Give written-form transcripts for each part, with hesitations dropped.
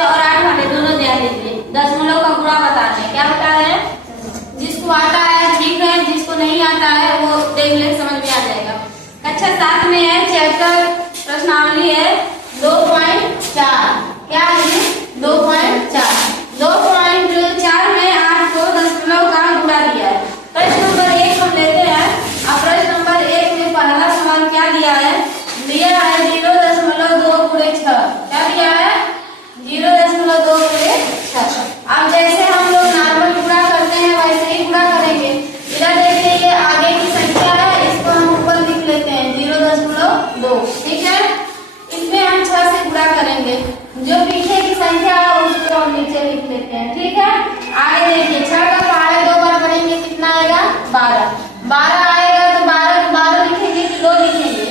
और 8 घंटे दोनों ध्यान दीजिए। दशमलव का गुणा बता रहे हैं। क्या बता रहे हैं? जिसको आता है ठीक है, जिसको नहीं आता है वो देख ले, समझ में आ जाएगा। कक्षा 7 में है, चैप्टर प्रश्नावली है 2.4। क्या है? 2.4। 2.4 में 8 को दशमलव का गुणा दिया है। प्रश्न नंबर 1 हम लेते हैं। अब प्रश्न नंबर 1 में पहला सवाल क्या दिया है? दिया है 0.2 गुणे 6। क्या दिया है? 0.2 गुणे 6। अब जैसे हम लोग नॉर्मल गुणा करते हैं वैसे ही गुणा करेंगे। इधर देखिए ये आगे की संख्या है, इसको हम ऊपर लिख लेते हैं 0.2। ठीक है, इसमें हम 6 से गुणा करेंगे। जो पीछे की संख्या है उसको हम नीचे लिख लेते हैं। ठीक है, आगे देखिए 6 का पहाड़ा 2 बार पढ़ेंगे, कितना आएगा? 12। 12 आएगा तो 12 लिखेंगे कि 2 लिखेंगे?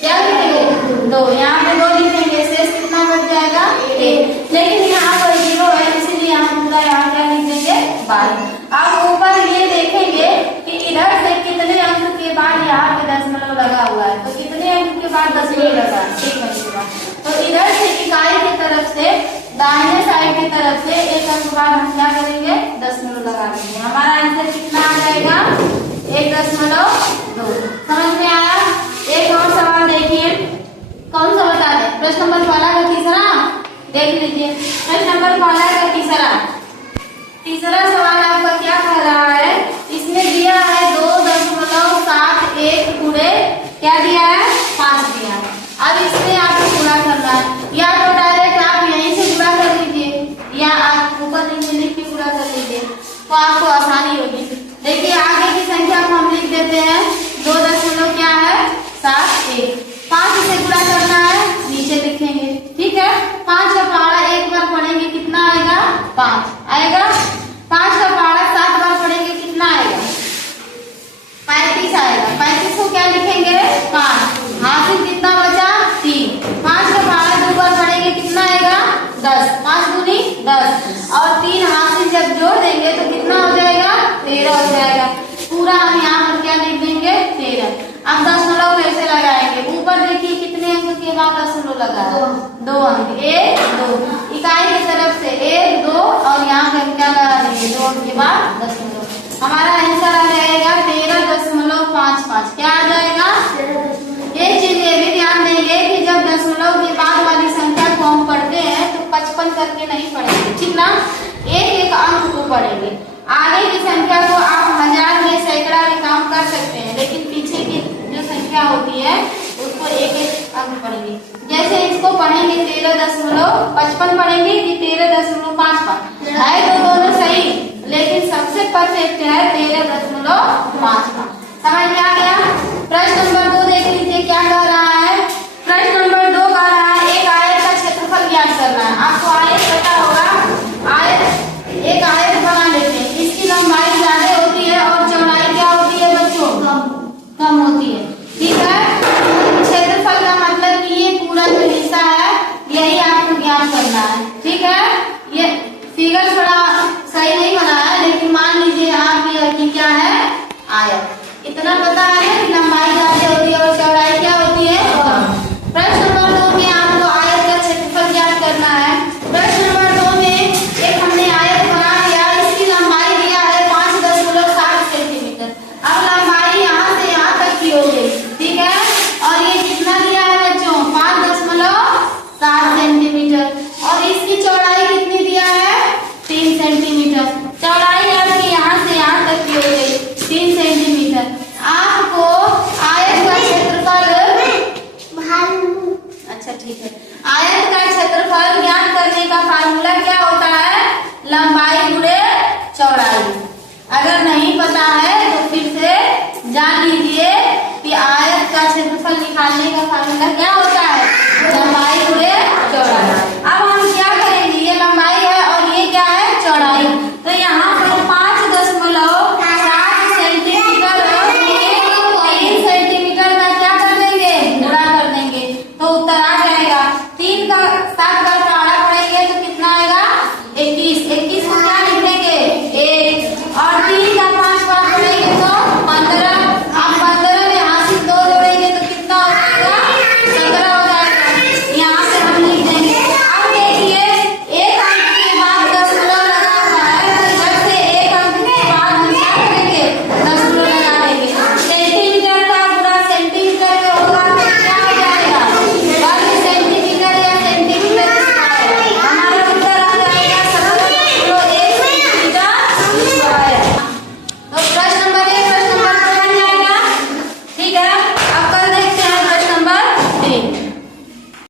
क्या लिखेंगे? 2। यहाँ पे 2 लिखेंगे, शेष कितना बच जाएगा? 1। लेकिन यहाँ पर 0 है इसीलिए हम पूरा यहाँ क्या लिख देंगे? 12। अब ऊपर ये देखेंगे कि इधर से कितने अंक के बाद यहाँ पे दशमलव लगा हुआ है, तो कितने अंक के बाद दशमलव लगा? 1 अंक के बाद। तो इधर से इकाई की तरफ से दाहिने साइड की तरफ से 1 अंक बाद हम क्या करेंगे? दशमलव लगा देंगे। हमारा आंसर कितना आ जाएगा? 1.2। समझ में आया? एक और सवाल देखिए, कौन सा बता दें? प्रश्न नंबर 15 का तीसरा देख लीजिए। प्रश्न नंबर 15 का तीसरा सवाल आपका क्या कह रहा है? इसमें दिया है 2.71 गुणे क्या दिया है? 5 दिया है। अब इसमें आपको गुणा करना है, या तो डायरेक्ट आप यहीं से गुणा कर लीजिए या आप ऊपर नीचे लिख के गुणा कर लीजिए, तो आपको आसानी होगी। देखिए आगे की संख्या को हम लिख देते हैं 2 क्या है? 7 5 से गुणा करना है, नीचे लिखेंगे। ठीक है, 5 का पहाड़ा 1 बार पढ़ेंगे, कितना आएगा? 5 आएगा। 5 का पहाड़ा 7 बार पढ़ेंगे, कितना आएगा? 35 आएगा। 35 को क्या लिखेंगे? 5। हासिल कितना बचा? 3। 5 का पहाड़ा 2 बार पढ़ेंगे, कितना आएगा? 10। 5 दूनी 10 और 3 हासिल जब जोड़ देंगे तो कितना हो जाएगा? 13 हो जाएगा। पूरा हम यहाँ पर क्या लिख देंगे? 13। अब दशमलव कैसे लगाएंगे? ऊपर देखिए कितने अंक के बाद दशमलव लगा है? 2 अंक। 1 2 इकाई की तरफ से 1 2 और यहाँ पे क्या लगा देंगे? 2 अंक के बाद दशमलव। हमारा आंसर आ जाएगा 13.55। क्या आ जाएगा? एक चीज ये भी ध्यान देंगे कि जब दशमलव के बाद वाली संख्या को हम पढ़ते हैं तो 55 करके नहीं पढ़ेंगे, ठीक ना? एक अंक को पढ़ेंगे। आगे की संख्या को आप हजार में सैकड़ा में काम कर सकते हैं, लेकिन पीछे की जो संख्या होती है उसको एक अंक पढ़ेंगे। जैसे इसको पढ़ेंगे 13.55 पढ़ेंगे कि 13.55 है, तो दोनों सही, लेकिन सबसे परफेक्ट है 13.55। समझ में आ गया? प्रश्न नंबर 2 देख लीजिए क्या कह रहा है। प्रश्न नंबर 2 कह रहा है एक आयत का क्षेत्रफल ज्ञात करना है। आपको आयत पता होगा, एक आयत बना लेते हैं। इसकी लंबाई ज्यादा होती है और चौड़ाई क्या होती है बच्चों? कम होती है। ठीक है, क्षेत्रफल का मतलब कि ये पूरा जो हिस्सा है यही आपको ज्ञात करना है। ठीक है, ये फिगर थोड़ा सही नहीं बना है, लेकिन मान लीजिए आपकी क्या है? आयत। इतना पता है कि लंबाई ज्यादा होती है और चौड़ाई क्या